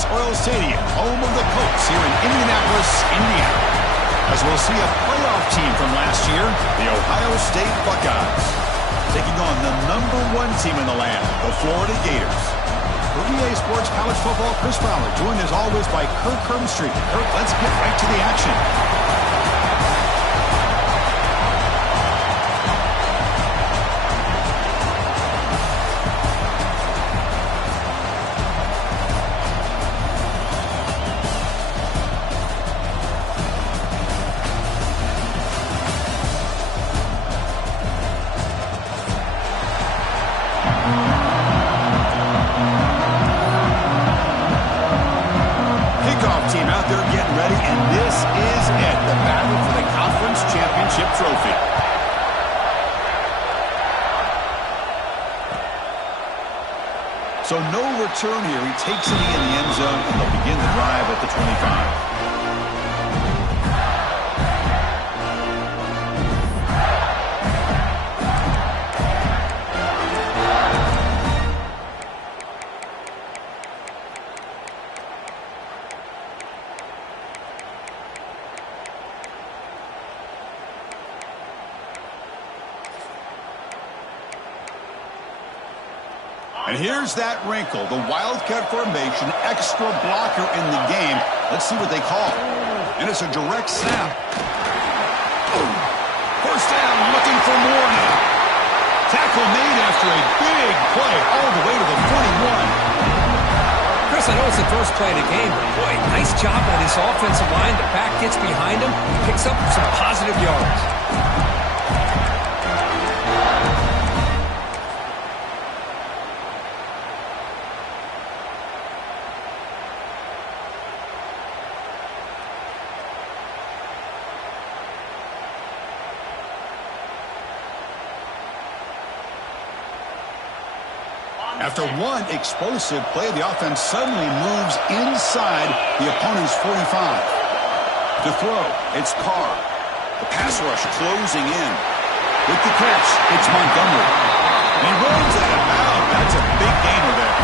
Lucas Oil Stadium, home of the Colts here in Indianapolis, Indiana. As we'll see a playoff team from last year, the Ohio State Buckeyes, taking on the #1 team in the land, the Florida Gators. For EA Sports College Football, Chris Fowler, joined as always by Kirk Hermstreet. Kirk, let's get right to the action. Team out there getting ready, and this is it, the battle for the conference championship trophy. So no return here. He takes it in the end zone, and they'll begin the drive at the 25. And here's that wrinkle, the Wildcat formation, extra blocker in the game. Let's see what they call. And it's a direct snap. First down, looking for more now. Tackle made after a big play all the way to the 41. Chris, I know it's the first play of the game, but boy, nice job by this offensive line. The back gets behind him, picks up some positive yards. After one explosive play, the offense suddenly moves inside the opponent's 45. To throw, it's Carr. The pass rush closing in. With the catch, it's Montgomery. And he rolls that out. That's a big gainer there.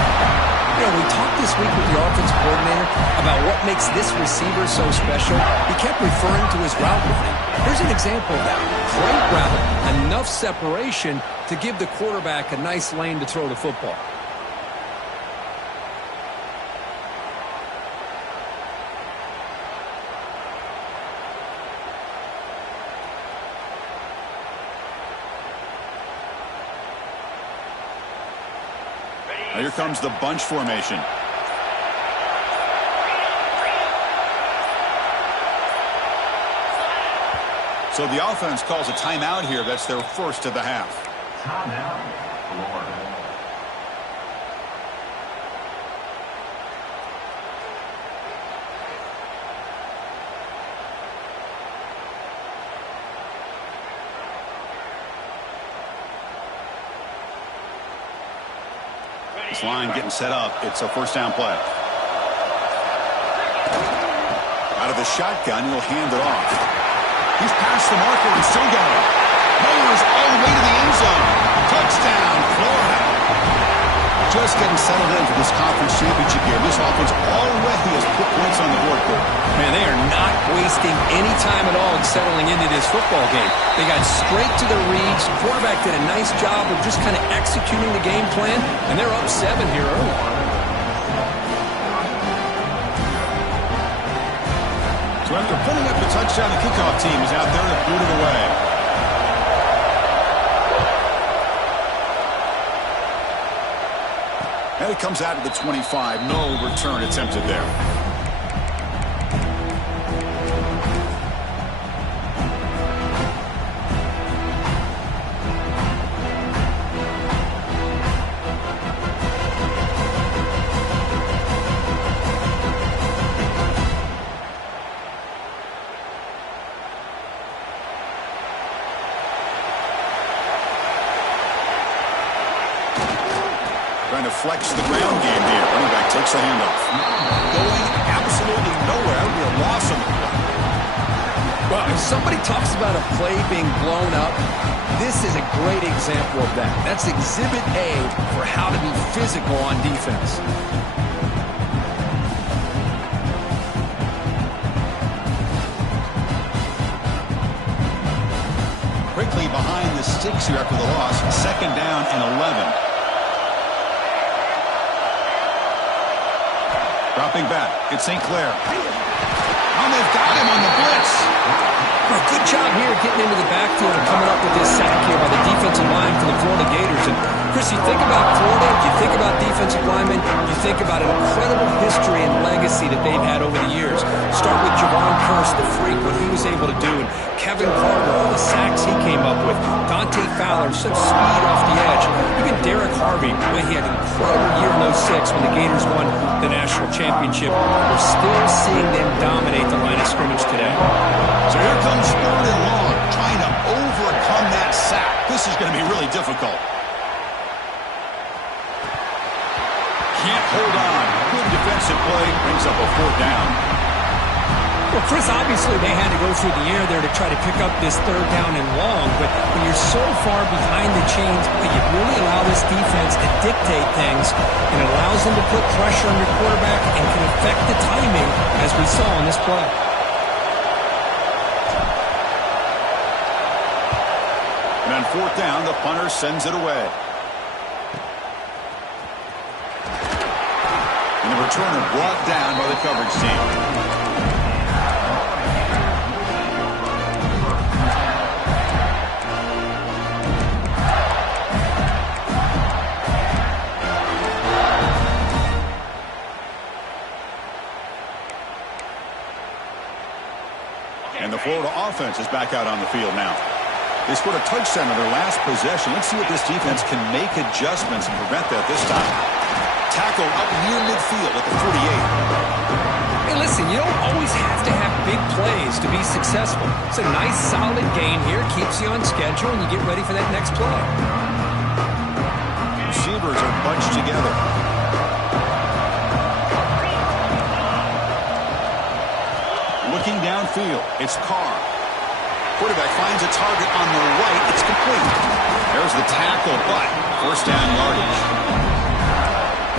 You know, we talked this week with the offense coordinator about what makes this receiver so special. He kept referring to his route running. Here's an example of that. Great route, enough separation to give the quarterback a nice lane to throw the football. Now here comes the bunch formation. So the offense calls a timeout here. That's their first of the half. Timeout, Florida. This line getting set up. It's a first down play. Out of the shotgun, he'll hand it off. He's past the marker and still going. Mowers all the way to the end zone. Touchdown, Florida. Just getting settled in for this conference championship game. This offense already has put points on the board. Man, they are not wasting any time at all in settling into this football game. They got straight to their reads. Quarterback did a nice job of just kind of executing the game plan, and they're up 7 here early. So after putting up the touchdown, the kickoff team is out there to boot it away. And it comes out of the 25. No return attempted there. Trying to flex the ground game here. Running back takes the handoff. Going absolutely nowhere. That would be a loss on the play. Well, if somebody talks about a play being blown up, this is a great example of that. That's Exhibit A for how to be physical on defense. 6 here after the loss. Second down and 11. Dropping back. It's St. Clair. Oh, they've got him on the blitz. Well, good job here getting into the backfield and coming up with this sack here by the defensive line for the Florida Gators. And, Chris, you think about Florida, you think about defensive linemen, you think about an incredible history and legacy that they've had over the years. Start with Javon Curse, the freak, what he was able to do, and Kevin Carter, all the sacks he came up with. Dante Fowler, such speed off the edge. Even Derek Harvey, boy, he had an incredible year in 06 when the Gators won the national championship. We're still seeing them dominate the line of scrimmage today. So here comes third and long, trying to overcome that sack. This is going to be really difficult. Can't hold on. Good defensive play. Brings up a fourth down. Well, Chris, obviously they had to go through the air there to try to pick up this third down and long, but when you're so far behind the chains, you really allow this defense to dictate things, and it allows them to put pressure on your quarterback and can affect the timing, as we saw in this play. And on fourth down, the punter sends it away. And the returner brought down by the coverage team. And the Florida offense is back out on the field now. They scored a touchdown on their last possession. Let's see what this defense can make adjustments and prevent that this time. Tackle up near midfield at the 48. Hey, listen, you don't always have to have big plays to be successful. It's a nice, solid gain here. Keeps you on schedule, and you get ready for that next play. Receivers are bunched together. Looking downfield, it's Carr. Quarterback finds a target on the right. It's complete. There's the tackle, but first down yardage.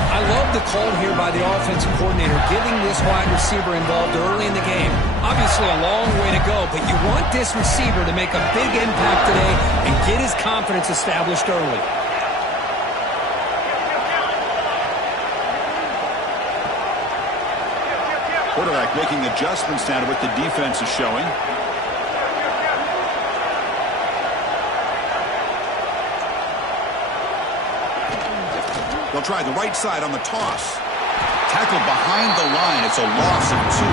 I love the call here by the offensive coordinator, getting this wide receiver involved early in the game. Obviously a long way to go, but you want this receiver to make a big impact today and get his confidence established early. Quarterback making adjustments now to what the defense is showing. They'll try the right side on the toss. Tackle behind the line. It's a loss of 2.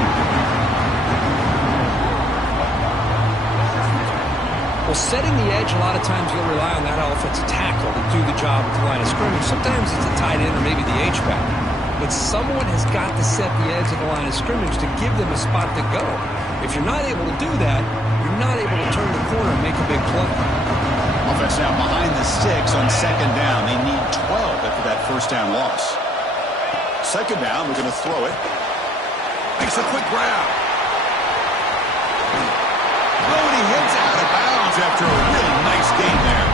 Well, setting the edge, a lot of times you'll rely on that offensive tackle to do the job at the line of scrimmage. Sometimes it's a tight end or maybe the H-back. But someone has got to set the edge of the line of scrimmage to give them a spot to go. If you're not able to do that, you're not able to turn the corner and make a big play. Offense now behind the sticks on second down. They need 12 after that first down loss. Second down, we're going to throw it. Makes a quick grab. Oh, and he hits out of bounds after a really nice gain there.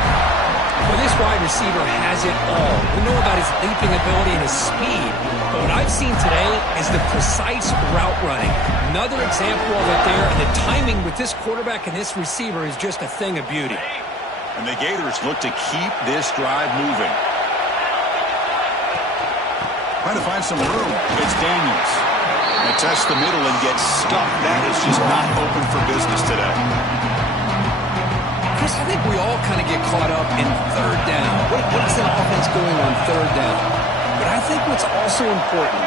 Well, this wide receiver has it all. We know about his leaping ability and his speed. But what I've seen today is the precise route running. Another example of it there. And the timing with this quarterback and this receiver is just a thing of beauty. And the Gators look to keep this drive moving. Trying to find some room. It's Daniels. And tests the middle and gets stuck. That is just not open for business today. Chris, I think we all kind of get caught up in third down. What is an offense doing on third down? But I think what's also important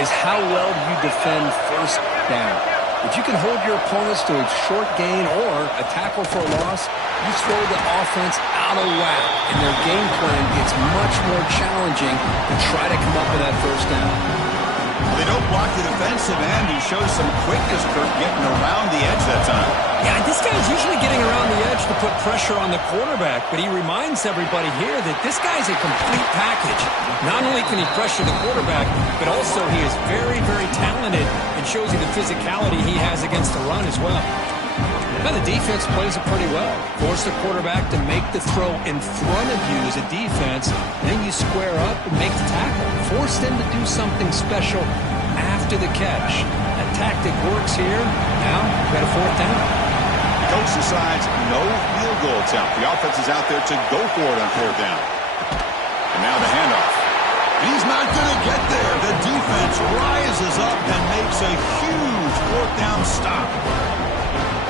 is how well you defend first down. If you can hold your opponents to a short gain or a tackle for a loss, you throw the offense out of whack, and their game plan gets much more challenging to try to come up with that first down. Well, they don't block the defensive end. He shows some quickness, Kirk, getting around the edge that time. Yeah, this guy's usually getting around the edge to put pressure on the quarterback, but he reminds everybody here that this guy's a complete package. Not only can he pressure the quarterback, but also he is very, very talented and shows you the physicality he has against the run as well. Now the defense plays it pretty well. Force the quarterback to make the throw in front of you as a defense, then you square up and make the tackle. Force them to do something special after the catch. That tactic works here. Now, we've got a fourth down. coach decides no field goal attempt. The offense is out there to go for it on fourth down. And now the handoff. He's not going to get there. The defense rises up and makes a huge fourth down stop.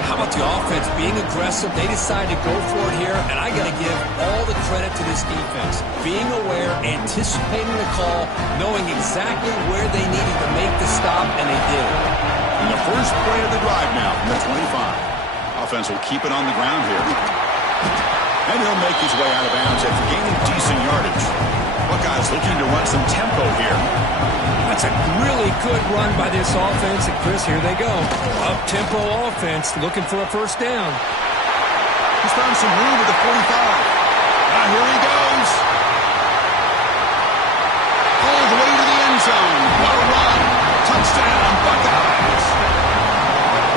How about the offense being aggressive? They decide to go for it here, and I got to give all the credit to this defense. Being aware, anticipating the call, knowing exactly where they needed to make the stop, and they did. In the first play of the drive now from the 25. Offense will keep it on the ground here. And he'll make his way out of bounds after gaining decent yardage. Buckeyes looking to run some tempo here. That's a really good run by this offense. And, Chris, here they go. Up-tempo offense looking for a first down. He's found some room at the 45. Now here he goes. All the way to the end zone. What a run. Touchdown, Buckeyes.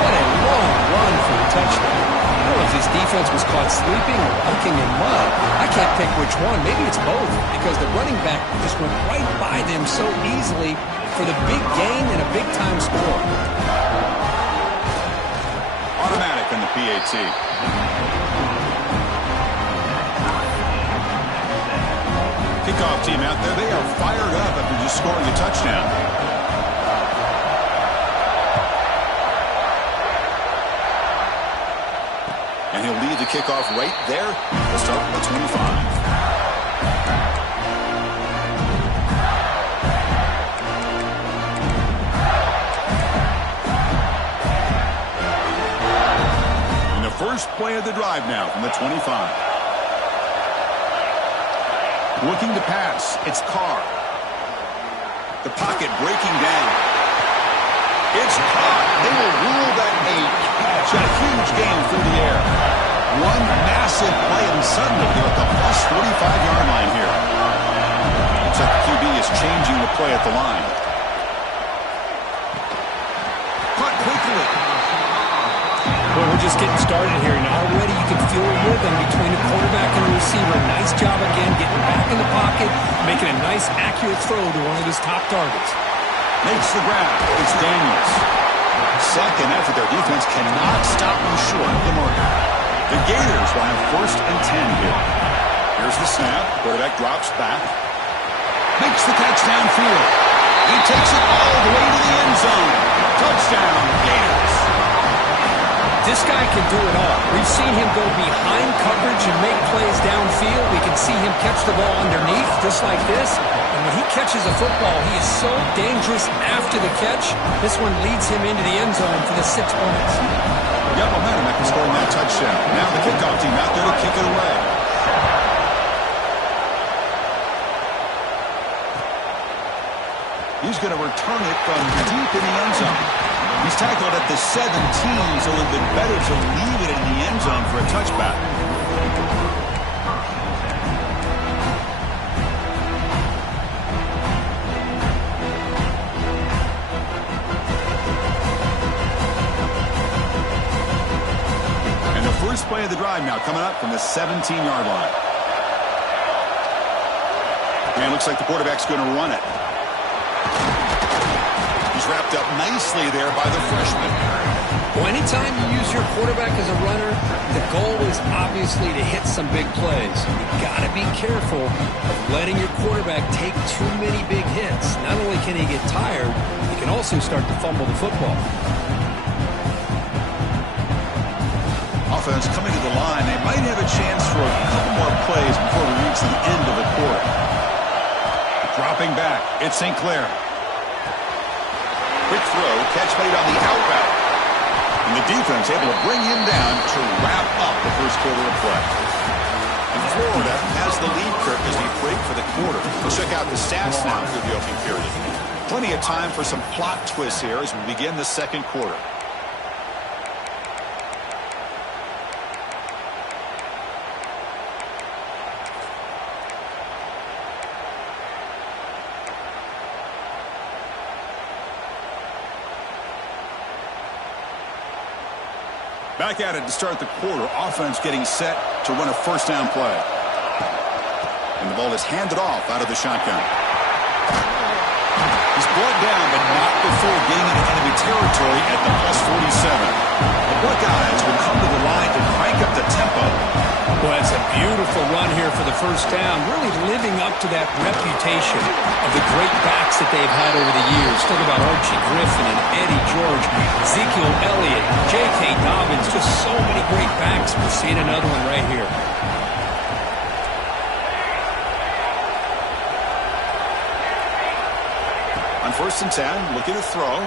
What a long run for a touchdown. I don't know if this defense was caught sleeping or walking in mud. I can't pick which one. Maybe it's both, because the running back just went right by them so easily for the big gain and a big-time score. Automatic in the PAT. Kickoff team out there. They are fired up after just scoring a touchdown. And he'll lead the kickoff right there. We'll start with the 25. In the first play of the drive now from the 25. Looking to pass. It's Carr. The pocket breaking down. It's caught. They will rule that a catch. A huge gain through the air. One massive play, and suddenly they're at the plus 45-yard line here. Looks like the QB is changing the play at the line. Caught quickly. Well, we're just getting started here, and already you can feel a rhythm between the quarterback and the receiver. Nice job again getting back in the pocket, making a nice, accurate throw to one of his top targets. Makes the grab. It's Daniels. Second effort. Their defense cannot stop him short of the marker. The Gators will have 1st and 10 here. Here's the snap. Quarterback drops back. Makes the catch downfield. He takes it all the way to the end zone. Touchdown, Gators. This guy can do it all. We've seen him go behind coverage and make plays downfield. We can see him catch the ball underneath, just like this. And when he catches a football, he is so dangerous after the catch. This one leads him into the end zone for the 6 points. Got momentum after scoring that touchdown. Now the kickoff team out there to kick it away. He's going to return it from deep in the end zone. He's tackled at the 17, so it would have been better to leave it in the end zone for a touchback. And the first play of the drive now coming up from the 17-yard line. And it looks like the quarterback's going to run it. Wrapped up nicely there by the freshman. Well, anytime you use your quarterback as a runner, the goal is obviously to hit some big plays. You got to be careful of letting your quarterback take too many big hits. Not only can he get tired, he can also start to fumble the football. Offense coming to the line. They might have a chance for a couple more plays before we reach the end of the quarter. Dropping back, it's St. Clair. Quick throw, catch made on the out route. And the defense able to bring him down to wrap up the first quarter of play. And Florida has the lead, Kirk, as we break for the quarter. Let's check out the stats now through the opening period. Plenty of time for some plot twists here as we begin the second quarter. Back at it to start the quarter. Offense getting set to run a first down play. And the ball is handed off out of the shotgun. He's brought down but not before getting into enemy territory at the +47. The Buckeyes will come to the line to crank up the tempo. Well, that's a beautiful run here for the first down, really living up to that reputation of the great backs that they've had over the years. Think about Archie Griffin and Eddie George, Ezekiel Elliott, J.K. Dobbins, just so many great backs. We're seeing another one right here. On 1st and 10, looking to throw.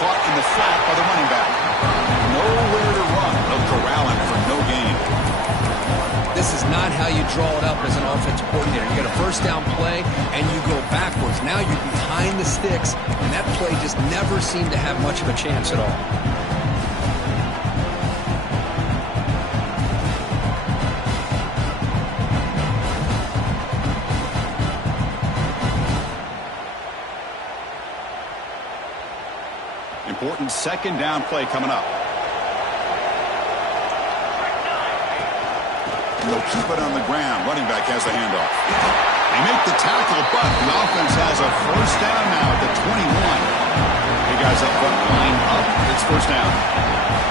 Caught in the flat by the running back. Nowhere to run. They'll corral him for no gain. This is not how you draw it up as an offensive coordinator. You get a first down play, and you go backwards. Now you're behind the sticks, and that play just never seemed to have much of a chance at all. Important 2nd down play coming up. They'll keep it on the ground. Running back has the handoff. They make the tackle, but the offense has a first down now at the 21. Hey, guys, up front, line up. It's first down.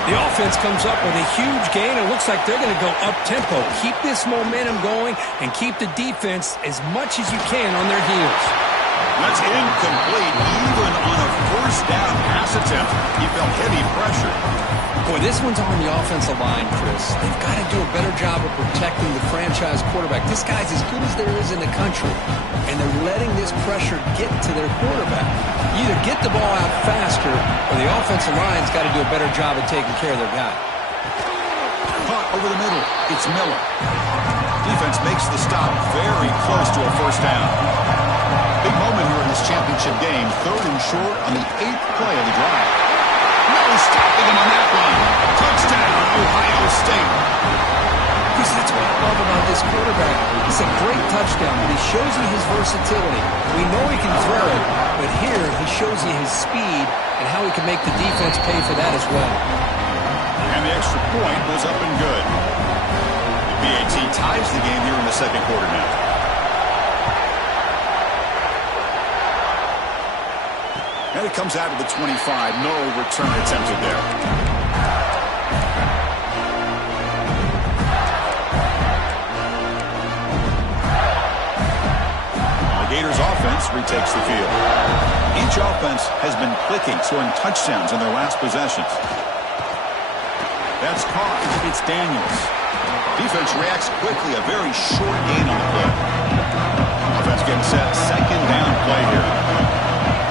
The offense comes up with a huge gain. It looks like they're going to go up-tempo. Keep this momentum going and keep the defense as much as you can on their heels. That's incomplete. Even on a first down pass attempt, he felt heavy pressure. Boy, this one's on the offensive line, Chris. They've got to do a better job of protecting the franchise quarterback. This guy's as good as there is in the country, and they're letting this pressure get to their quarterback. You either get the ball out faster, or the offensive line's got to do a better job of taking care of their guy. Caught over the middle. It's Miller. Defense makes the stop very close to a first down. Big moment here in this championship game. 3rd and short on the 8th play of the drive. No stopping him on that one. Touchdown, Ohio State. Chris, that's what I love about this quarterback. It's a great touchdown, but he shows you his versatility. We know he can throw it, but here he shows you his speed and how he can make the defense pay for that as well. And the extra point was up and good. The BAT ties the game here in the 2nd quarter now. And it comes out of the 25. No return attempted there. The Gators offense retakes the field. Each offense has been clicking, scoring touchdowns in their last possessions. That's caught. It's Daniels. Defense reacts quickly. A very short gain on the play. Offense getting set. 2nd down play here.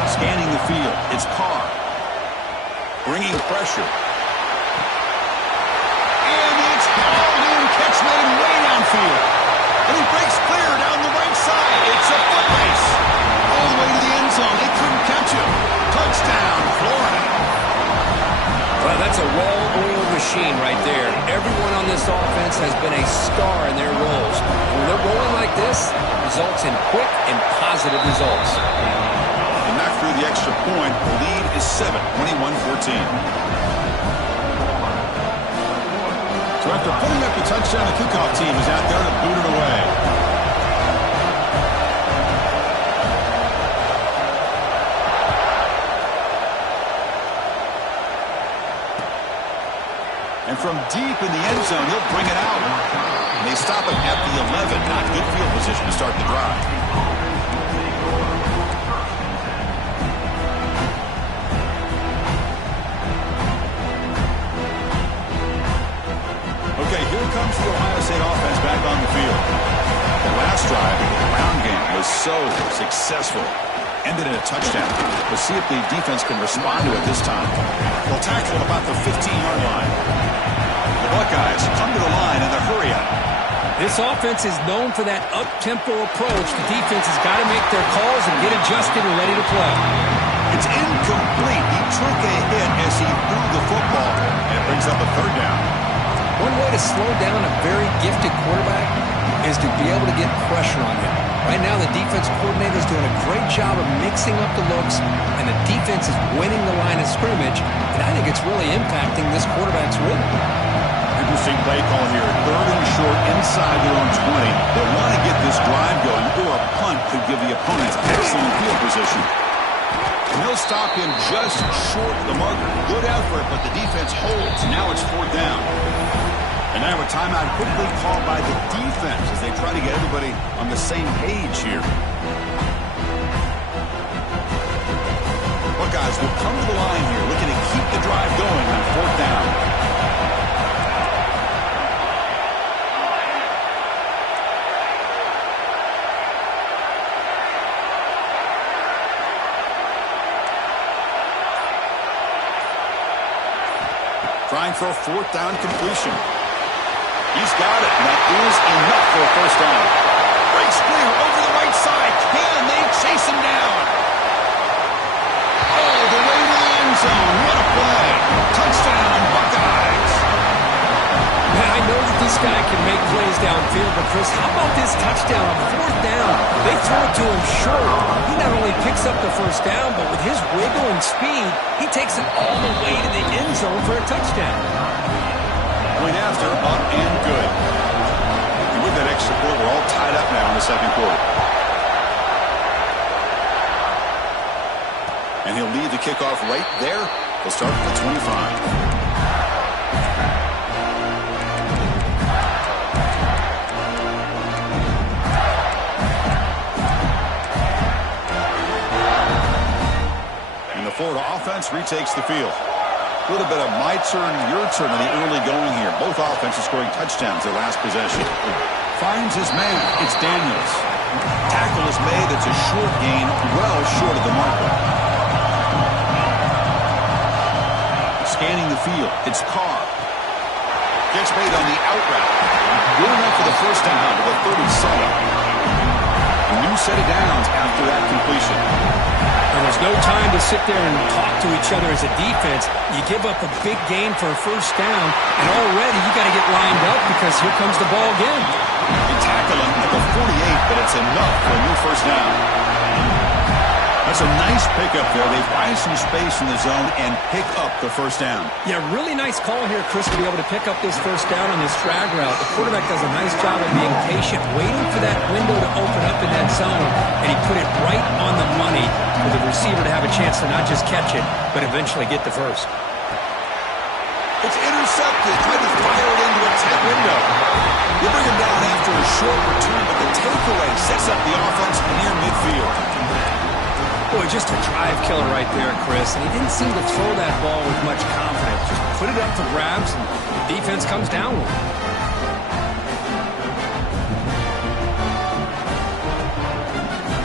Scanning the field. It's Carr. Bringing pressure. And it's hauled in. Catch made way downfield. And he breaks clear down the right side. It's a foot race. All the way to the end zone. They couldn't catch him. Touchdown, Florida. Well, that's a well-oiled machine right there. Everyone on this offense has been a star in their roles. When they're rolling like this, it results in quick and positive results. And not through the extra point. The lead is 7, 21-14. So after putting up the touchdown, the kickoff team is out there to boot it away. And from deep in the end zone, he'll bring it out. And they stop him at the 11. Not good field position to start the drive. Okay, here comes the Ohio State offense back on the field. The last drive, the ground game was so successful. Ended in a touchdown. We'll see if the defense can respond to it this time. They'll tackle at about the 15-yard line. The Buckeyes come to the line in the hurry-up. This offense is known for that up-tempo approach. The defense has got to make their calls and get adjusted and ready to play. It's incomplete. He took a hit as he threw the football, and it brings up a 3rd down. One way to slow down a very gifted quarterback is to be able to get pressure on him. Right now, the defense coordinator is doing a great job of mixing up the looks, and the defense is winning the line of scrimmage, and I think it's really impacting this quarterback's rhythm. Interesting play call here. 3rd and short inside their own 20. They want to get this drive going, or a punt could give the opponents excellent field position. to stop him just short of the marker. Good effort, but the defense holds. Now it's fourth down. And now a timeout quickly called by the defense as they try to get everybody on the same page here. Buckeyes will come to the line here, looking to keep the drive going on fourth down. Trying for a fourth down completion. He's got it, and that is enough for a first down. Breaks clear over the right side. Can they chase him down? Oh, the way to the end zone. What a play. Touchdown, Buckeyes. Man, I know that this guy can make plays downfield, but Chris, how about this touchdown on fourth down? They throw it to him short. He not only picks up the first down, but with his wiggle and speed, he takes it all the way to the end zone for a touchdown. Point after, up and good. And with that extra point, we're all tied up now in the second quarter. And he'll leave the kickoff right there. He'll start at the 25. Florida offense retakes the field. A little bit of my turn, your turn in the early going here. Both offenses scoring touchdowns their last possession. Finds his man. It's Daniels. Tackle is made. It's a short gain, well short of the marker. Scanning the field. It's Carr. Gets made on the out route. Good enough for the first down to the 37. A new set of downs after that completion. And there's no time to sit there and talk to each other as a defense. You give up a big gain for a first down, and already you got to get lined up because here comes the ball again. They tackle him at the 48, but it's enough for a new first down. That's a nice pickup there. They buy some space in the zone and pick up the first down. Yeah, really nice call here, Chris, to be able to pick up this first down on this drag route. The quarterback does a nice job of being patient, waiting for that window to open up in that zone, and he put it right on the money for the receiver to have a chance to not just catch it, but eventually get the first. It's intercepted. Tried to fire it into a tight window. They bring him down after a short return, but the takeaway sets up the offense near midfield. Boy, just a drive killer right there, Chris. And he didn't seem to throw that ball with much confidence. Just put it up for grabs, and the defense comes down with it.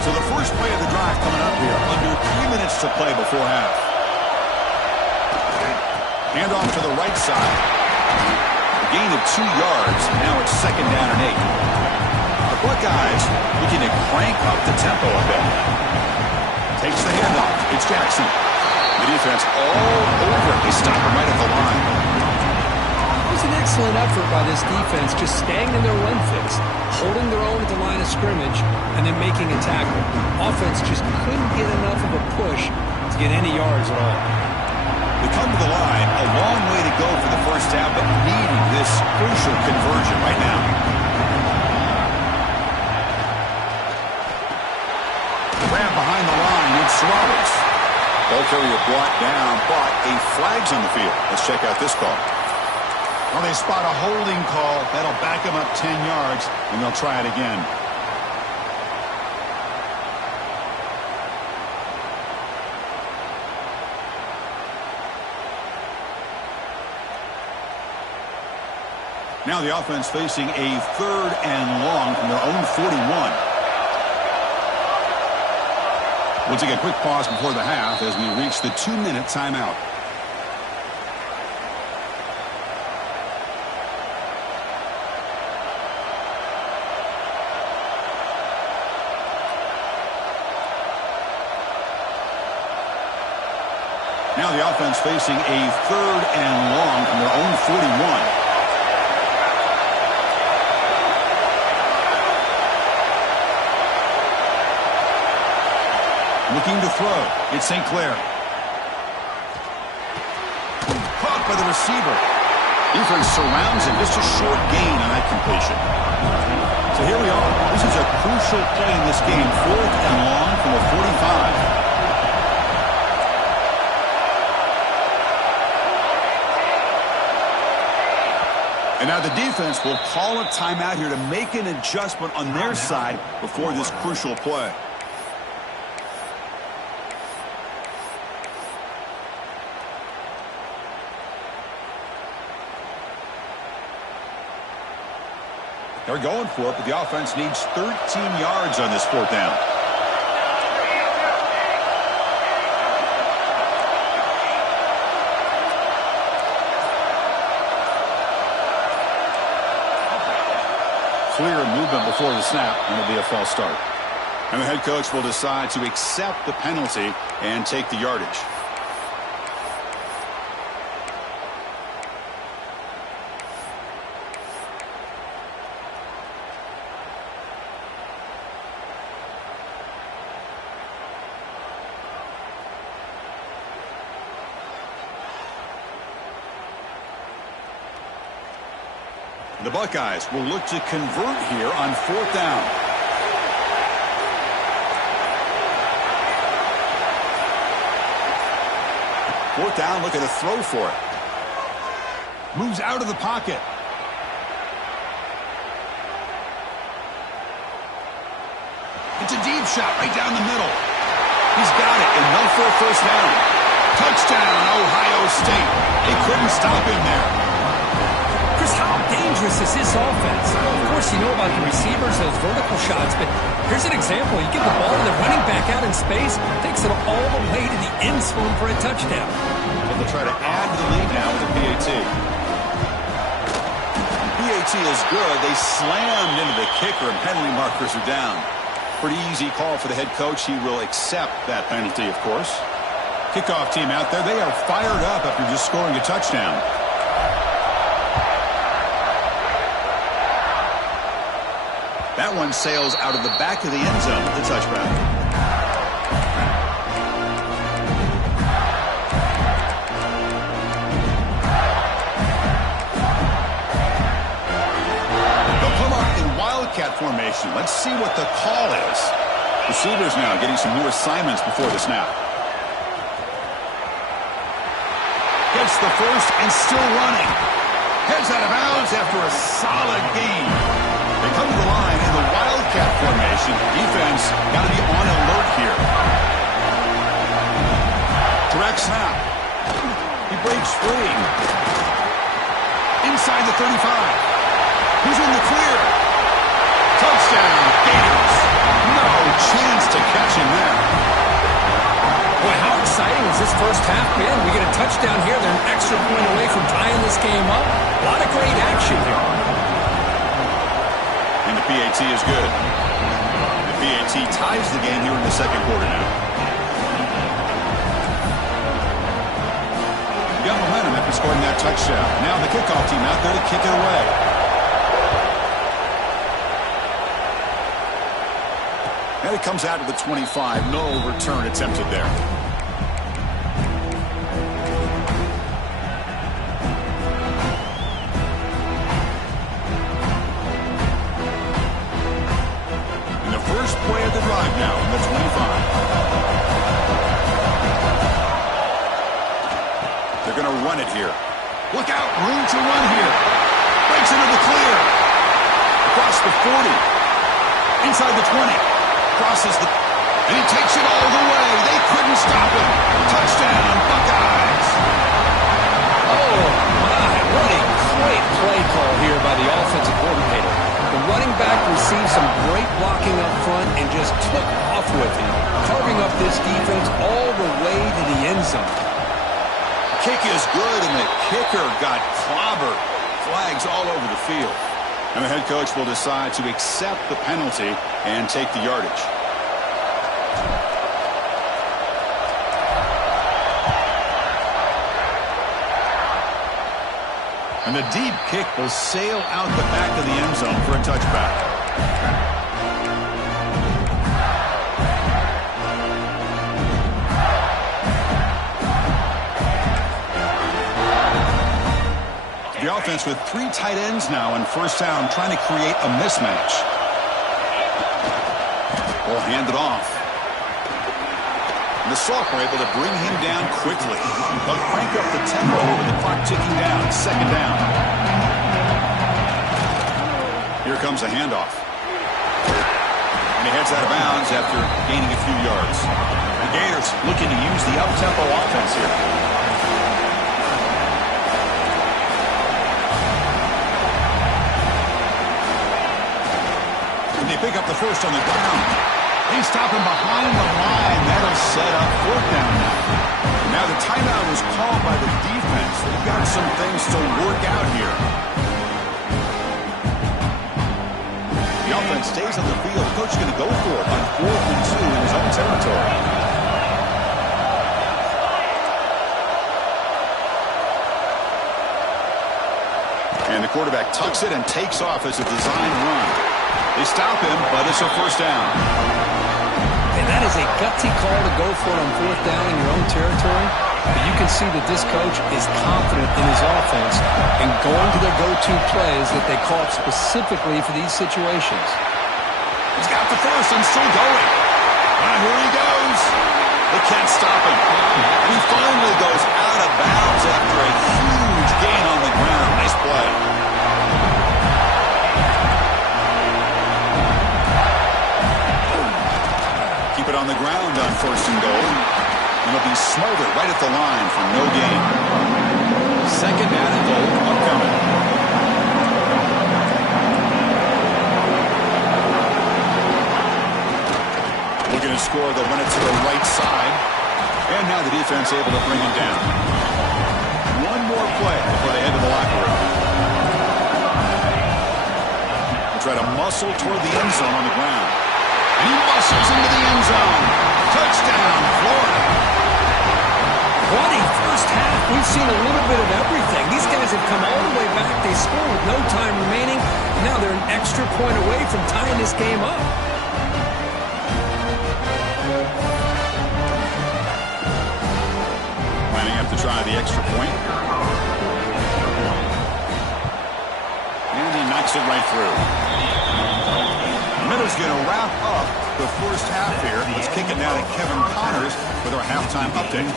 So the first play of the drive coming up here. Under 3 minutes to play before half. Hand off to the right side. A gain of 2 yards. Now it's second down and 8. The Buckeyes looking to crank up the tempo a bit. Takes the handoff. It's Jackson. The defense all over. They stop him right at the line. It was an excellent effort by this defense, just staying in their run fix, holding their own at the line of scrimmage, and then making a tackle. Offense just couldn't get enough of a push to get any yards at all. They come to the line. A long way to go for the first down, but needing this crucial conversion right now. Grab behind the line. It's Suarez. Ball carrier brought down, but a flag's on the field. Let's check out this call. Well, they spot a holding call. That'll back them up 10 yards, and they'll try it again. Now the offense facing a 3rd and long from their own 41. We'll take a quick pause before the half as we reach the 2-minute timeout. Now the offense facing a 3rd and long from their own 41. Looking to throw. It's St. Clair. Caught by the receiver. Defense surrounds him. Just a short gain on that completion. So here we are. This is a crucial play in this game. 4th and long from the 45. Now the defense will call a timeout here to make an adjustment on their side before this crucial play. They're going for it, but the offense needs 13 yards on this fourth down. Clear movement before the snap, and it'll be a false start. And the head coach will decide to accept the penalty and take the yardage. The Buckeyes will look to convert here on fourth down. Fourth down, looking to throw for it. Moves out of the pocket. It's a deep shot right down the middle. He's got it, enough for a first down. Touchdown, Ohio State. They couldn't stop him there. Chris, how dangerous is this offense? Of course, you know about the receivers, those vertical shots, but here's an example. You give the ball to the running back out in space, takes it all the way to the end zone for a touchdown. Well, they'll try to add to the lead now with the PAT. PAT is good. They slammed into the kicker, and penalty markers are down. Pretty easy call for the head coach. He will accept that penalty, of course. Kickoff team out there. They are fired up after just scoring a touchdown. That one sails out of the back of the end zone with the touchback. They'll come up in Wildcat formation. Let's see what the call is. Receivers now getting some new assignments before the snap. Gets the first and still running. Heads out of bounds after a solid gain. They come to the line in the Wildcat formation. Defense got to be on alert here. Direct snap. He breaks free. Inside the 35. Who's in the clear? Touchdown, Gators. No chance to catch him there. Boy, how exciting has this first half been? We get a touchdown here. They're an extra point away from tying this game up. A lot of great action here. And the PAT is good. The PAT ties the game here in the second quarter now. We got momentum after scoring that touchdown. Now the kickoff team out there to kick it away. And it comes out to the 25. No return attempted there. Play of the drive now on the 25. They're going to run it here. Look out, room to run here. Breaks into the clear. Across the 40. Inside the 20. Crosses the... And he takes it all the way. They couldn't stop him. Touchdown, Buckeyes. Oh, my. What a great play call here by the offensive coordinator. The running back received some great blocking up front and just took off with him, carving up this defense all the way to the end zone. Kick is good, and the kicker got clobbered. Flags all over the field. And the head coach will decide to accept the penalty and take the yardage. And the deep kick will sail out the back of the end zone for a touchback. The offense with three tight ends now on first down, trying to create a mismatch. Will hand it off. And the Salk were able to bring him down quickly. They'll crank up the tempo with the clock ticking down. Second down. Here comes a handoff. And he heads out of bounds after gaining a few yards. The Gators looking to use the up-tempo offense here. And they pick up the first on the ground. They stop him behind the line. That'll set up fourth down now. Now the timeout was called by the defense. They've got some things to work out here. The offense stays on the field. Coach is going to go for it on 4th and 2 in his own territory. And the quarterback tucks it and takes off as a design run. They stop him, but it's a first down. And that is a gutsy call to go for it on 4th down in your own territory. But you can see that this coach is confident in his offense and going to their go-to plays that they call specifically for these situations. He's got the first and still going. And here he goes. They can't stop him. And he finally goes out of bounds after a huge gain on the ground. Nice play. Keep it on the ground on 1st and goal. And it'll be smothered right at the line for no gain. 2nd down and goal upcoming. Looking to score, they'll run it to the right side. And now the defense able to bring him down. One more play before they head to the locker room. They try to muscle toward the end zone on the ground. And he muscles into the end zone. Touchdown, Florida. What a first half. We've seen a little bit of everything. These guys have come all the way back. They score with no time remaining. Now they're an extra point away from tying this game up. Lining up to try the extra point. And he knocks it right through. Miller's going to wrap up the first half here. Let's kick it now to Kevin Connors with our halftime update.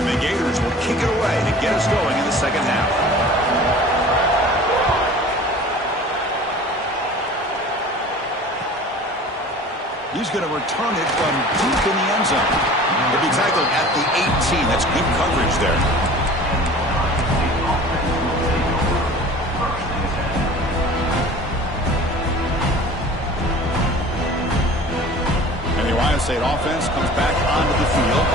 And the Gators will kick it away to get us going in the second half. He's going to return it from deep in the end zone. He'll be tackled at the 18. That's good coverage there. And the Ohio State offense comes back onto the field,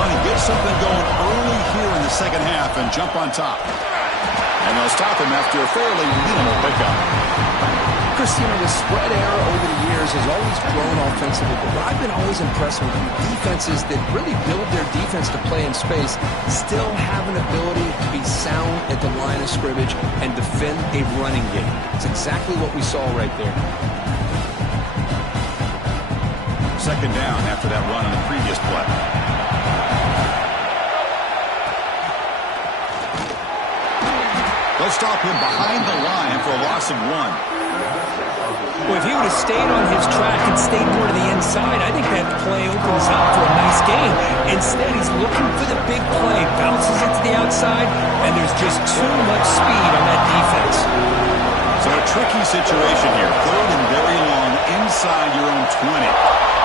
trying to get something going early here in the second half and jump on top. And they'll stop him after a fairly minimal pickup. Christina, the spread error over the years has always grown offensively, but what I've been always impressed with defenses that really build their defense to play in space still have an ability to be sound at the line of scrimmage and defend a running game. It's exactly what we saw right there. Second down after that run on the previous play. They'll stop him behind the line for a loss of 1. Well, if he would have stayed on his track and stayed more to the inside, I think that play opens up for a nice game. Instead, he's looking for the big play, bounces it to the outside, and there's just too much speed on that defense. So a tricky situation here. 3rd and very long inside your own 20.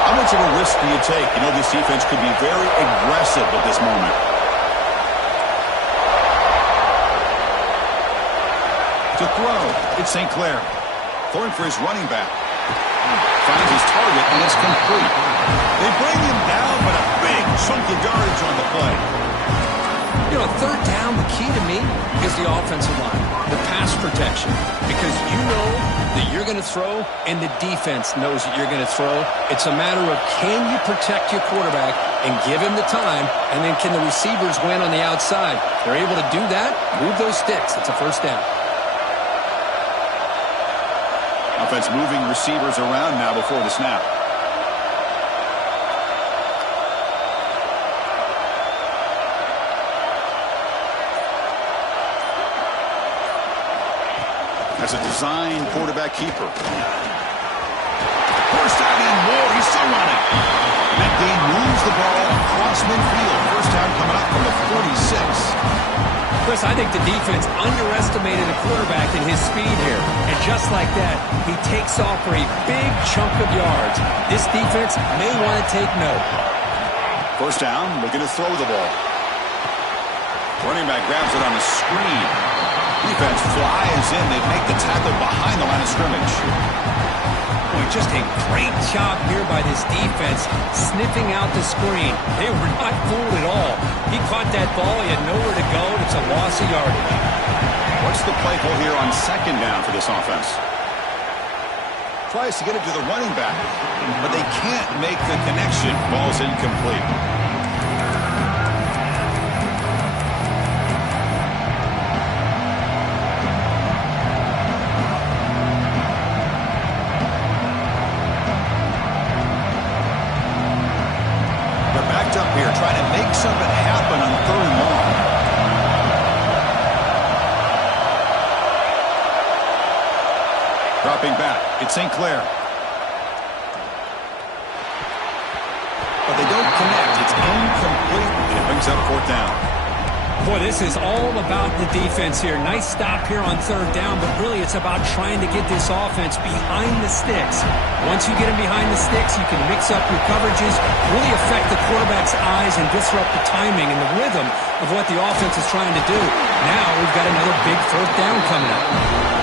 How much of a risk do you take? You know this defense could be very aggressive at this moment. To throw, it's St. Clair. Throwing for his running back. Finds his target, and it's complete. They bring him down, but a big chunk of yardage on the play. You know, 3rd down, the key to me is the offensive line, the pass protection. Because you know that you're going to throw, and the defense knows that you're going to throw. It's a matter of can you protect your quarterback and give him the time, and then can the receivers win on the outside? If they're able to do that, move those sticks. It's a first down. Offense moving receivers around now before the snap. as a design quarterback keeper. First down and more. He's still running. That gain moves the ball across midfield. First down coming up from the 46. Chris, I think the defense underestimated the quarterback in his speed here. And just like that, he takes off for a big chunk of yards. This defense may want to take note. First down, looking to throw the ball. Running back grabs it on the screen. Defense flies in. They make the tackle behind the line of scrimmage. Boy, just a great job here by this defense, sniffing out the screen. They were not fooled at all. He caught that ball. He had nowhere to go. It's a loss of yardage. What's the play call here on second down for this offense? Tries to get it to the running back, but they can't make the connection. Ball's incomplete. Up here trying to make something happen on third and long. Dropping back, it's St. Clair. But they don't connect. It's incomplete, and it brings up fourth down. Boy, this is all about the defense here. Nice stop here on third down, but really it's about trying to get this offense behind the sticks. Once you get them behind the sticks, you can mix up your coverages, really affect the quarterback's eyes and disrupt the timing and the rhythm of what the offense is trying to do. Now we've got another big fourth down coming up.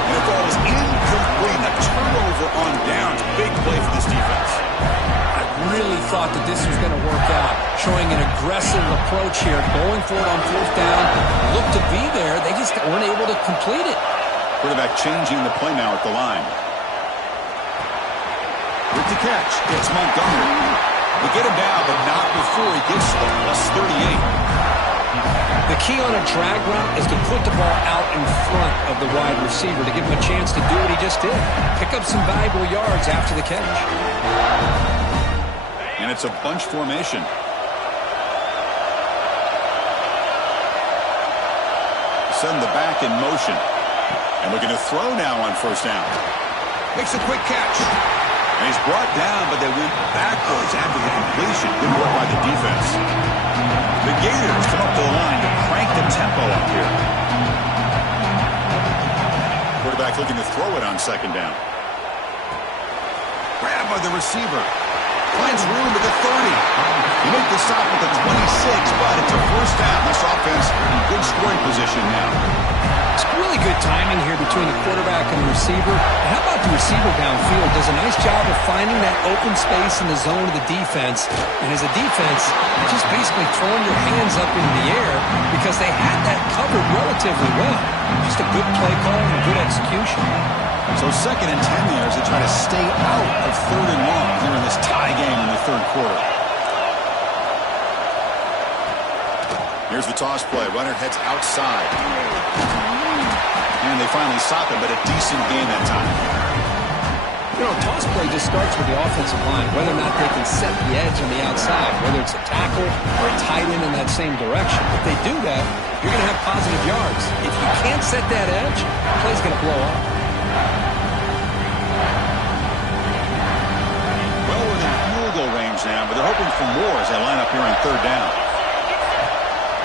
And the ball is incomplete. A turnover on downs. Big play for this defense. Really thought that this was going to work out, showing an aggressive approach here, going for it on fourth down. Looked to be there. They just weren't able to complete it. Quarterback changing the play now at the line. With the catch, it's Montgomery. They get him down, but not before he gets to the +38. The key on a drag route is to put the ball out in front of the wide receiver to give him a chance to do what he just did. Pick up some valuable yards after the catch. And it's a bunch formation. Send the back in motion. And looking to throw now on first down. Makes a quick catch. And he's brought down, but they went backwards after the completion. Good work by the defense. The Gators come up to the line to crank the tempo up here. Quarterback looking to throw it on second down. Grabbed by the receiver. Finds room at the 30. You make the stop at the 26, but it's a first down. This offense in good scoring position now. It's really good timing here between the quarterback and the receiver. And how about the receiver downfield? Does a nice job of finding that open space in the zone of the defense. And as a defense, you're just basically throwing your hands up in the air because they had that covered relatively well. Just a good play call and good execution. So second and 10 there as they try to stay out of third and long here in this tie game in the third quarter. Here's the toss play. Runner heads outside. And they finally stop him, but a decent gain that time. You know, toss play just starts with the offensive line, whether or not they can set the edge on the outside, whether it's a tackle or a tight end in that same direction. If they do that, you're going to have positive yards. If you can't set that edge, the play's going to blow up. Well, within field goal range now, but they're hoping for more as they line up here on third down.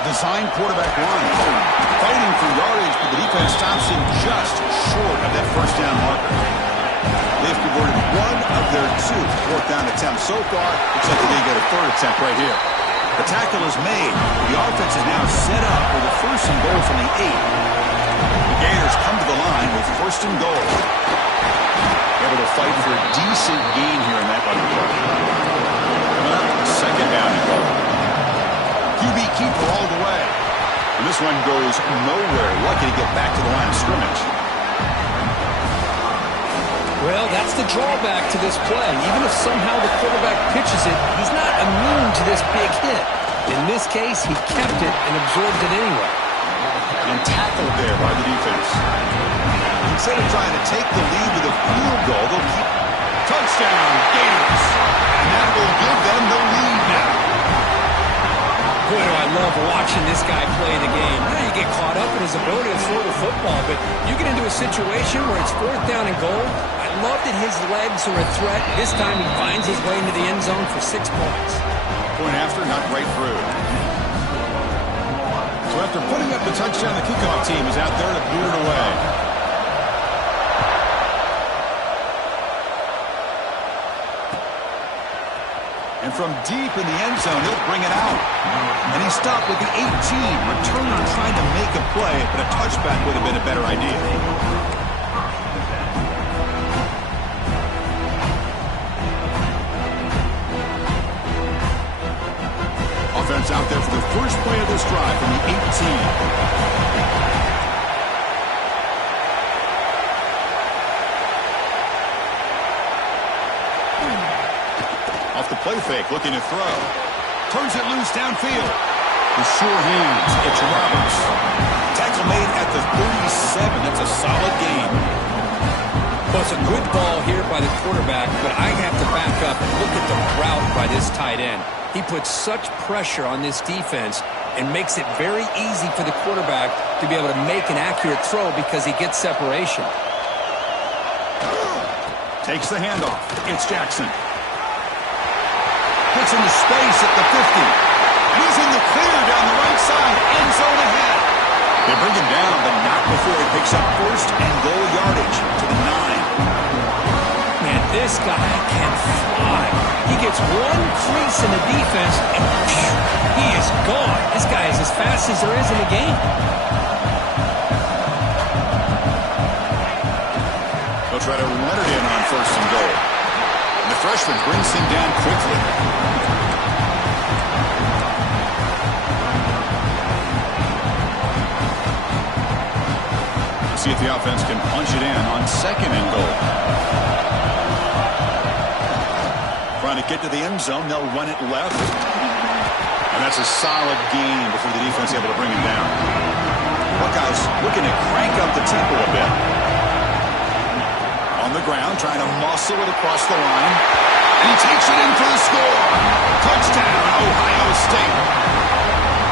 Design quarterback line. Fighting for yardage, but the defense stops him just short of that first down marker. They've converted one of their two fourth down attempts so far. Looks like they're going to get a third attempt right here. The tackle is made. The offense is now set up for the first and goal from the 8. The Gators come to the line with first and goal. Able to fight for a decent gain here in that running play. Second down and goal. QB keeper all the way. And this one goes nowhere. Lucky to get back to the line of scrimmage. Well, that's the drawback to this play. Even if somehow the quarterback pitches it, he's not immune to this big hit. In this case, he kept it and absorbed it anyway. And tackled there by the defense. Instead of trying to take the lead with a field goal, they'll keep touchdown Gators. And that will give them the lead now. Boy, do I love watching this guy play the game. You know, you get caught up in his ability to throw the football, but you get into a situation where it's 4th down and goal. I love that his legs are a threat. This time he finds his way into the end zone for 6 points. Point after, not right through. So after putting up the touchdown, the kickoff team is out there to boot it away. And from deep in the end zone, he'll bring it out. And he stopped with the 18. Returner trying to make a play, but a touchback would have been a better idea. Offense out there for the first play of this drive from the 18. Off the play fake, looking to throw. Turns it loose downfield. With sure hands, it's Roberts. Tackle made at the 37. That's a solid gain. Well, it's a good ball here by the quarterback, but I have to back up and look at the route by this tight end. He puts such pressure on this defense and makes it very easy for the quarterback to be able to make an accurate throw because he gets separation. Takes the handoff. It's Jackson. Gets into space at the 50. And he's in the clear down the right side. End zone ahead. They bring him down, but not before he picks up 1st and goal yardage to the 9. Man, this guy can fly. He gets one crease in the defense, and phew, he is gone. This guy is as fast as there is in the game. They'll try to run it in on 1st and goal. The freshman brings him down quickly. See if the offense can punch it in on 2nd and goal. Trying to get to the end zone, they'll run it left. And that's a solid gain before the defense is able to bring him down. Buckeyes looking to crank up the tempo a bit. On the ground, trying to muscle it across the line. And he takes it in for the score. Touchdown, Ohio State.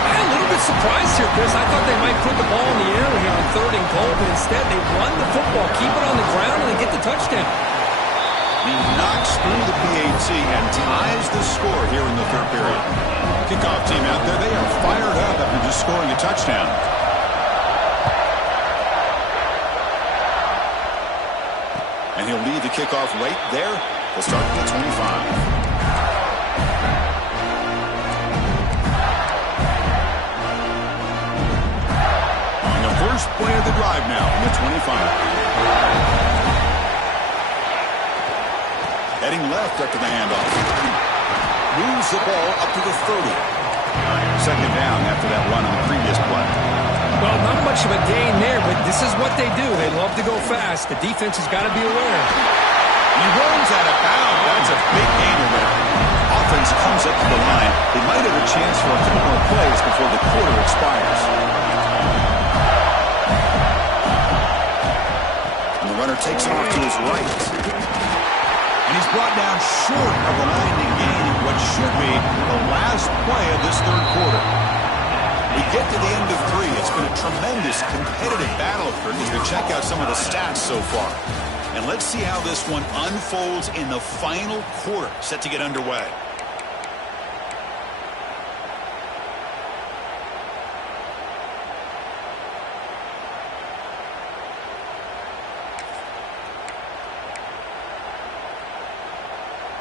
I'm a little bit surprised here, Chris. I thought they might put the ball in the air here on 3rd and goal, but instead they run the football, keep it on the ground, and they get the touchdown. He knocks through the PAT and ties the score here in the 3rd period. Kickoff team out there, they are fired up after just scoring a touchdown. And he'll leave the kickoff right there. They'll start at the 25. On the first play of the drive now from the 25. Heading left after the handoff. Moves the ball up to the 30. 2nd down after that run on the previous play. Well, not much of a gain there, but this is what they do. They love to go fast. The defense has got to be aware. He runs out of bounds. That's a big gain there. Offense comes up to the line. They might have a chance for a couple more plays before the quarter expires. And the runner takes off to his right. And he's brought down short of the line to gain what should be the last play of this 3rd quarter. We get to the end of 3. It's been a tremendous competitive battle as we check out some of the stats so far. And let's see how this one unfolds in the final quarter, set to get underway.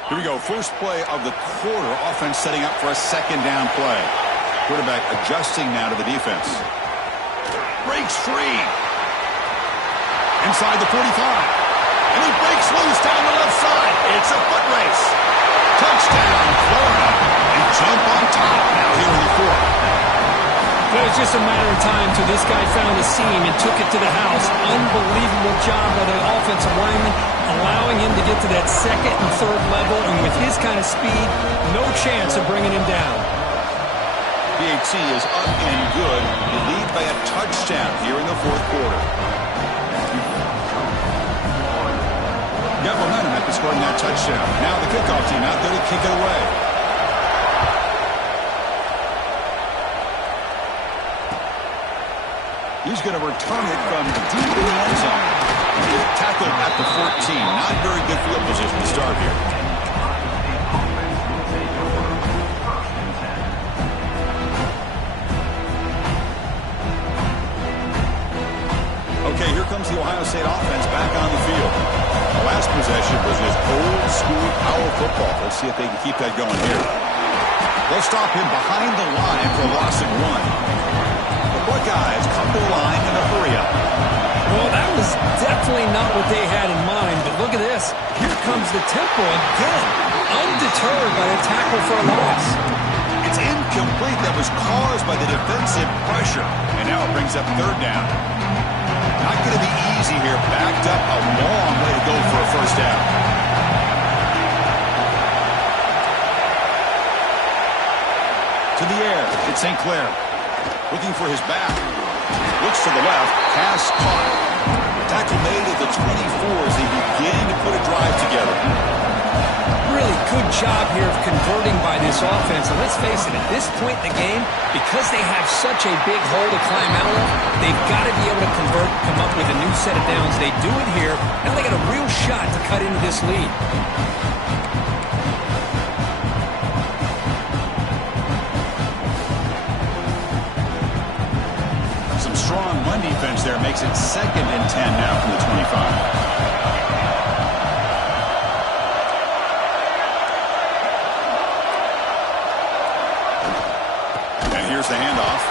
Here we go. First play of the quarter. Offense setting up for a 2nd down play. Quarterback adjusting now to the defense. Breaks free. Inside the 45. And he breaks loose down the left side. It's a foot race. Touchdown, Florida. And jump on top now here in the 4th. It was just a matter of time till this guy found a seam and took it to the house. Unbelievable job by the offensive lineman, allowing him to get to that 2nd and 3rd level. And with his kind of speed, no chance of bringing him down. PAT is up and good. You lead by a touchdown here in the 4th quarter. Got momentum after scoring that touchdown. Now the kickoff team out there to kick it away. He's going to return it from deep in the end zone. Tackled at the 14. Not very good field position to start here. Okay, here comes the Ohio State offense back on the field. The last possession was just old-school power football. Let's see if they can keep that going here. They'll stop him behind the line for a loss of 1. The Buckeyes come to the line in a hurry-up. Well, that was definitely not what they had in mind, but look at this. Here comes the tempo again, undeterred by a tackle for a loss. It's incomplete. That was caused by the defensive pressure, and now it brings up 3rd down. Not going to be easy here. Backed up a long way to go for a 1st down. To the air, it's St. Clair. Looking for his back. Looks to the left. Pass caught. Tackle made at the 24 as they begin to put a drive together. Really good job here of converting by this offense. And let's face it, at this point in the game, because they have such a big hole to climb out of, they've got to be able to convert, come up with a new set of downs. They do it here. Now they got a real shot to cut into this lead. Strong run defense there makes it 2nd and 10 now from the 25. And here's the handoff.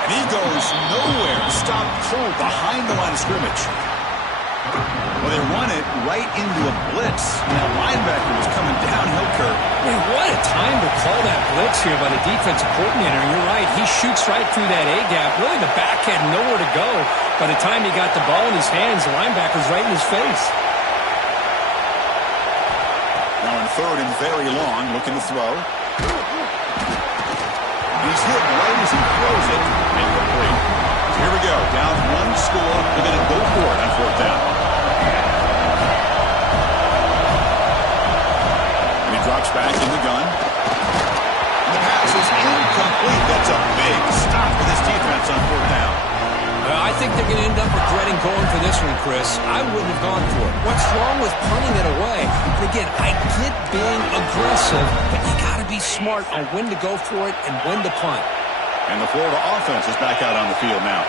And he goes nowhere. Stopped cold behind the line of scrimmage. Well, they run it right into a blitz. And that linebacker was coming downhill curve. I mean, what a time to call that blitz here by the defensive coordinator. You're right. He shoots right through that A-gap. Really, the back had nowhere to go. By the time he got the ball in his hands, the linebacker's right in his face. Now in 3rd and very long, looking to throw. He's hit right as he throws it. Incomplete. So here we go. Down 1 score. They're going to go for it on 4th down. Drops back in the gun. And the pass is incomplete. That's a big stop for this defense on 4th down. I think they're going to end up regretting going for this one, Chris. I wouldn't have gone for it. What's wrong with punting it away? And again, I get being aggressive, but you got to be smart on when to go for it and when to punt. And the Florida offense is back out on the field now.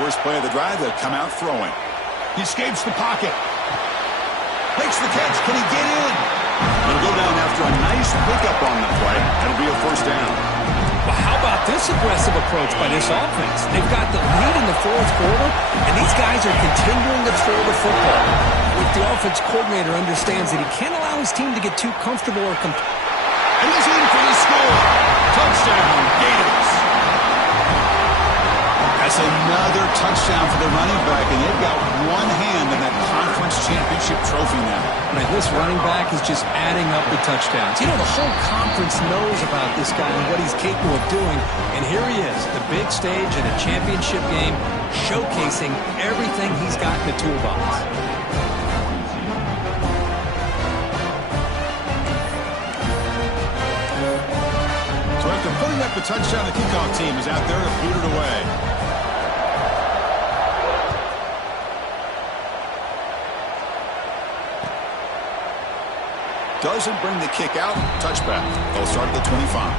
First play of the drive, they'll come out throwing. He escapes the pocket. Makes the catch. Can he get in? He'll go down after a nice pickup on the play. That'll be a 1st down. Well, how about this aggressive approach by this offense? They've got the lead in the 4th quarter, and these guys are continuing to throw the football. If the offense coordinator understands that he can't allow his team to get too comfortable or and he's in for the score. Touchdown, Gators. That's another touchdown for the running back, and they've got one hand in that conference championship trophy now. Right, this running back is just adding up the touchdowns. You know, the whole conference knows about this guy and what he's capable of doing, and here he is, the big stage in a championship game, showcasing everything he's got in the toolbox. So after putting up the touchdown, the kickoff team is out there to boot it away. Doesn't bring the kick out. Touchback. They'll start at the 25.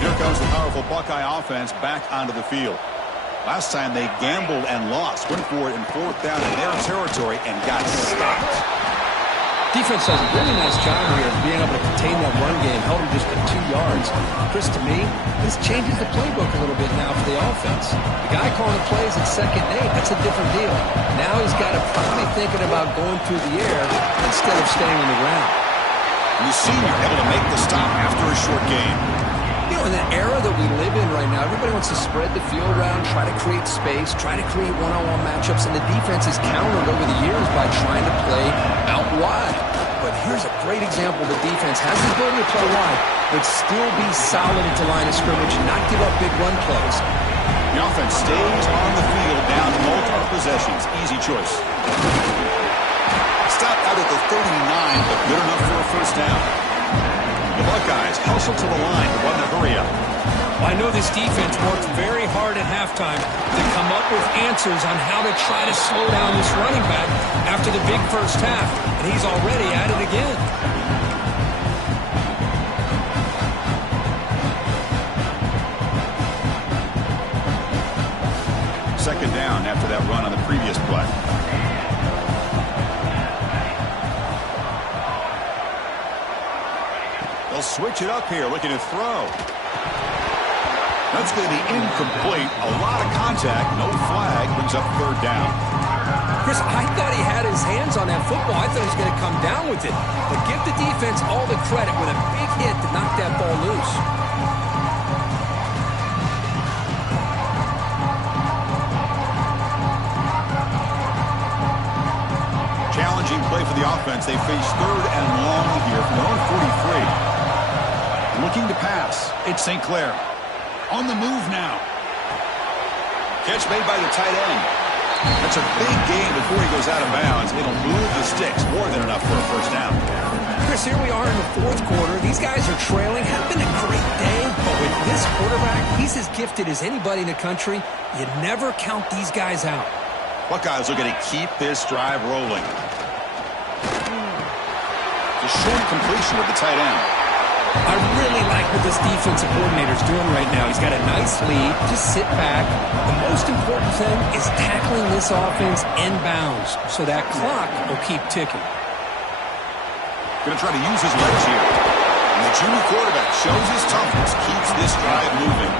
Here comes the powerful Buckeye offense back onto the field. Last time they gambled and lost. Went for it in 4th down in their territory and got stopped. Defense does a really nice job here of being able to contain that run game, held him just to 2 yards. Chris, to me, this changes the playbook a little bit now for the offense. The guy calling the plays at 2nd and 8, that's a different deal. Now he's got to probably thinking about going through the air instead of staying on the ground. And the senior able to make the stop after a short game. You know, in the era that we live in right now, everybody wants to spread the field around, try to create space, try to create one-on-one matchups, and the defense is countered over the years by trying to play out wide. but here's a great example. The defense has the ability to play wide, but still be solid at the line of scrimmage and not give up big run plays. The offense stays on the field down multiple possessions. Easy choice. Stop out at the 39, but good enough for a first down. The Buckeyes hustle to the line to run the hurry up. I know this defense worked very hard at halftime to come up with answers on how to try to slow down this running back after the big first half, and he's already at it again. Second down after that run on the previous play. They'll switch it up here, looking to throw. That's going to be incomplete. A lot of contact. No flag. Brings up third down. Chris, I thought he had his hands on that football. I thought he was going to come down with it. But give the defense all the credit with a big hit to knock that ball loose. Challenging play for the offense. They face third and long here from their own 43. Looking to pass. It's St. Clair. On the move now. Catch made by the tight end. That's a big gain before he goes out of bounds. It'll move the sticks. More than enough for a first down. Chris, here we are in the fourth quarter. These guys are trailing. Had been a great day, but with this quarterback, he's as gifted as anybody in the country. You never count these guys out. Buckeyes are going to keep this drive rolling. The short completion of the tight end. I really like what this defensive coordinator's doing right now. He's got a nice lead. Just sit back. The most important thing is tackling this offense inbounds so that clock will keep ticking. Going to try to use his legs here. And the junior quarterback shows his toughness, keeps this drive moving.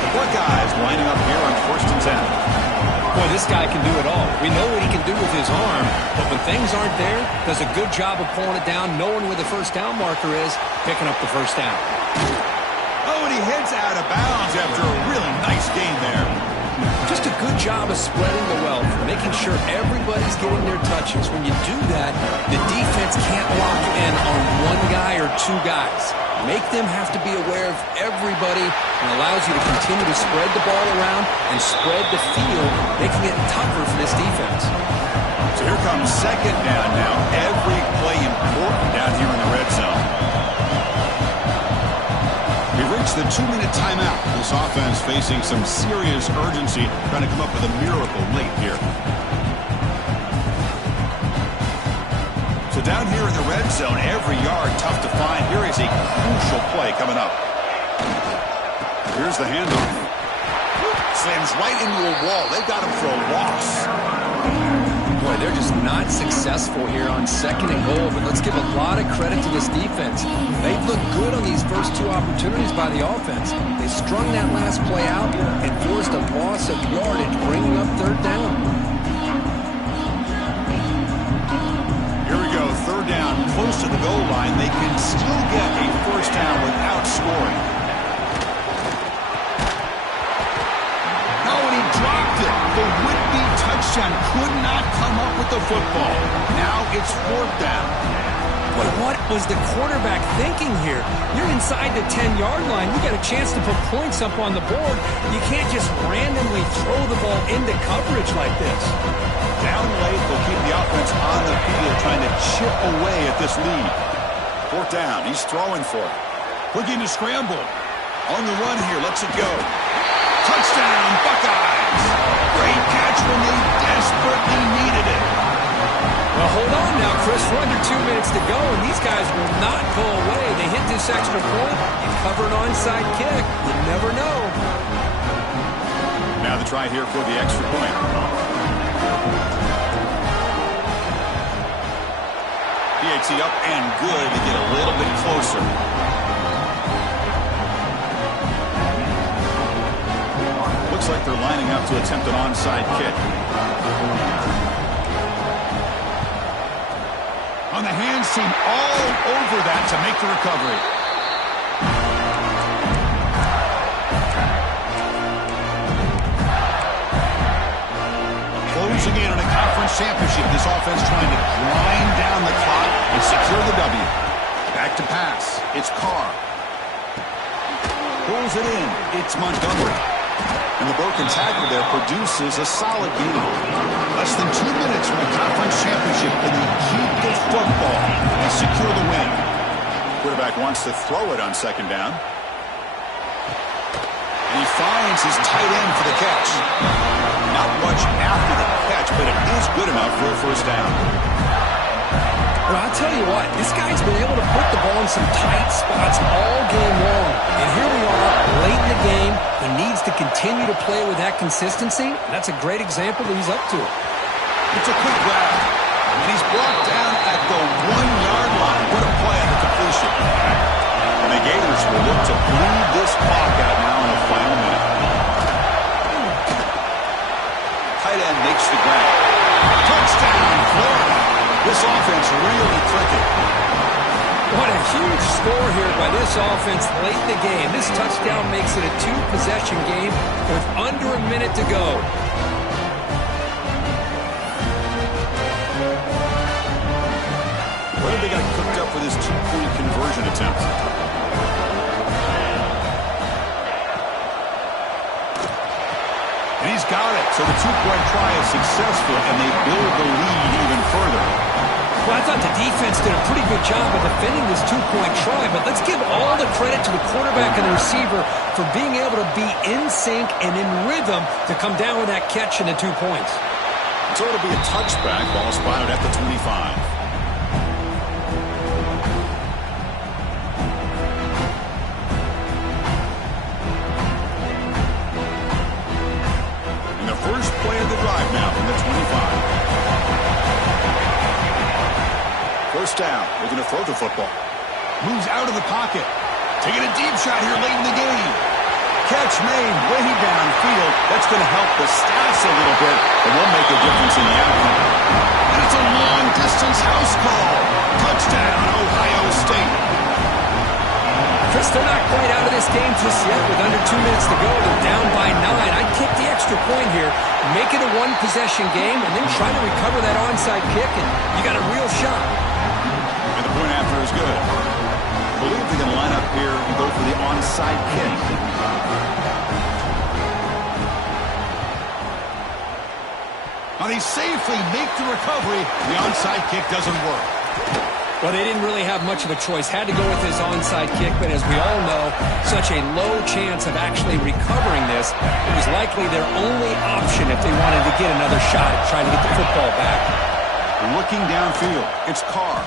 The Buckeyes lining up here on 1st and 10. Boy, this guy can do it all. We know what he can do with his arm, but when things aren't there, does a good job of pulling it down, knowing where the first down marker is, picking up the first down. Oh, and he heads out of bounds after a really nice gain there. Just a good job of spreading the wealth, making sure everybody's getting their touches. When you do that, the defense can't lock in on one guy or two guys. Make them have to be aware of everybody and allows you to continue to spread the ball around and spread the field, making it tougher for this defense. So here comes second down now. Every play important down here in the red zone. We've reached the 2-minute timeout. This offense facing some serious urgency, trying to come up with a miracle late here. So down here in the red zone, every yard tough to find. Here is a crucial play coming up. Here's the handoff. Slams right into a wall. They've got him for a loss. Boy, they're just not successful here on 2nd and goal, but let's give a lot of credit to this defense. They've looked good on these first two opportunities by the offense. They strung that last play out and forced a loss of yardage, bringing up third down. Here we go, third down, close to the goal line. They can still get a first down without scoring. Oh, and he dropped it. The would-be touchdown could not come up with the football. Now it's 4th down. But what was the quarterback thinking here? You're inside the 10-yard line. You got a chance to put points up on the board. You can't just randomly throw the ball into coverage like this. Down late, they'll keep the offense on the field, trying to chip away at this lead. 4th down, he's throwing for it. Looking to scramble. On the run here, lets it go. Touchdown, Buckeyes! Great catch when they desperately needed it. Well, hold on now, Chris. We're under 2 minutes to go, and these guys will not go away. They hit this extra point. You cover an onside kick. You never know. Now the try here for the extra point. PAT up and good to get a little bit closer. Looks like they're lining up to attempt an onside kick. On the hands team all over that to make the recovery. Closing in on a conference championship. This offense trying to grind down the clock and secure the W. Back to pass. It's Carr. Pulls it in. It's Montgomery. And the broken tackle there produces a solid gain. Less than 2 minutes from the conference championship, and they keep the football and secure the win. Quarterback wants to throw it on second down. And he finds his tight end for the catch. Not much after the catch, but it is good enough for a first down. Well, I'll tell you what, this guy's been able to put the ball in some tight spots all game long. And here we are, late in the game. He needs to continue to play with that consistency. That's a great example that he's up to it. It's a quick grab, and he's brought down at the 1-yard line. What a play on the completion. And the Gators will look to bleed this clock out now in the final minute. Tight end makes the grab. Touchdown, Florida. This offense really clicking. What a huge score here by this offense late in the game. This touchdown makes it a 2-possession game with under a minute to go. What have they got cooked up for this 2-point conversion attempt? And he's got it. So the 2-point try is successful, and they build the lead even further. Well, I thought the defense did a pretty good job of defending this 2-point try, but let's give all the credit to the quarterback and the receiver for being able to be in sync and in rhythm to come down with that catch and the 2 points. So it'll be a touchback. Ball spotted at the 25. And the first play of the drive now from the 25. First down. Looking to throw the football. Moves out of the pocket. Taking a deep shot here late in the game. Catch made way downfield. That's going to help the stats a little bit, but will make a difference in the outcome. And it's a long-distance house call. Touchdown, Ohio State. Chris, they're not quite out of this game just yet. With under 2 minutes to go, they're down by 9. I'd kick the extra point here, make it a 1-possession game, and then try to recover that onside kick, and you got a real shot. And the point after is good. I believe they can line up here and go for the onside kick. Now they safely make the recovery. The onside kick doesn't work. Well, they didn't really have much of a choice. Had to go with his onside kick, but as we all know, such a low chance of actually recovering this. It was likely their only option if they wanted to get another shot at trying to get the football back. Looking downfield, it's Carr.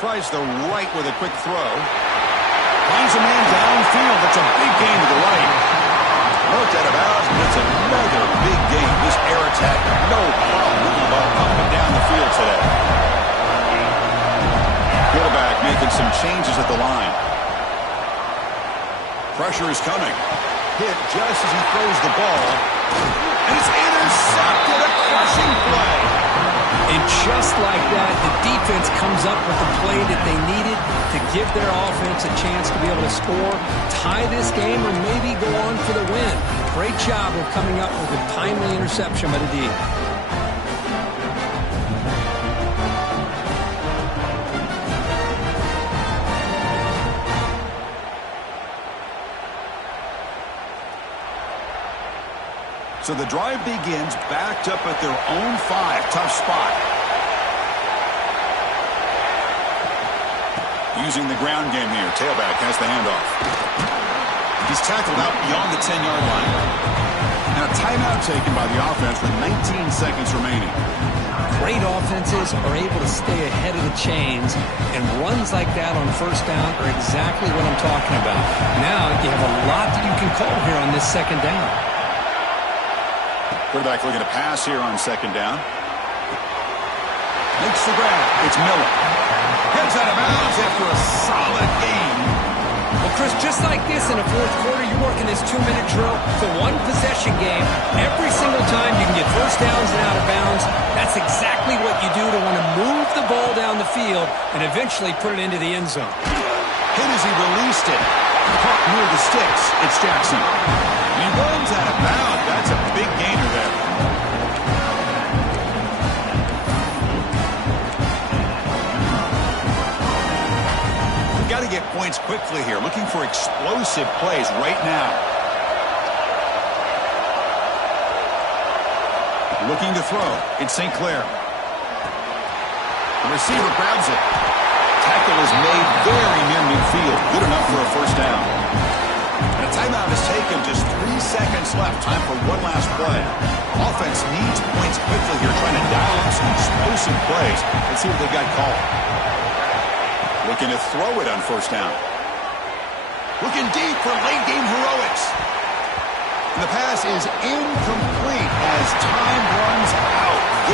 Tries the right with a quick throw. Finds a man downfield. That's a big gain to the right. Worked out of bounds, but it's another big gain. This air attack, no problem with the ball up and down the field today. Quarterback making some changes at the line. Pressure is coming. Hit just as he throws the ball. And it's intercepted. A crushing play. And just like that, the defense comes up with the play that they needed to give their offense a chance to be able to score, tie this game, or maybe go on for the win. Great job of coming up with a timely interception by the D. So the drive begins backed up at their own 5. Tough spot. Using the ground game here. Tailback has the handoff. He's tackled out beyond the 10-yard line. Now timeout taken by the offense with 19 seconds remaining. Great offenses are able to stay ahead of the chains, and runs like that on first down are exactly what I'm talking about. Now you have a lot that you can call here on this second down. Quarterback looking to pass here on second down. Makes the grab. It's Miller. Heads out of bounds after a solid gain. Well, Chris, just like this in the fourth quarter, you're working this 2-minute drill. It's a 1-possession game. Every single time you can get first downs and out of bounds. That's exactly what you do to want to move the ball down the field and eventually put it into the end zone. Hit as he released it. Caught near the sticks. It's Jackson. He runs out of bounds. That's a big gainer there. points quickly here, looking for explosive plays right now. Looking to throw. It's St. Clair. The receiver grabs it. Tackle is made very near midfield. Good enough for a first down. And a timeout is taken. Just 3 seconds left. Time for one last play. Offense needs points quickly here, trying to dial up some explosive plays. Let's see what they got called. Looking to throw it on first down. Looking deep for late game heroics. And the pass is incomplete as time runs out.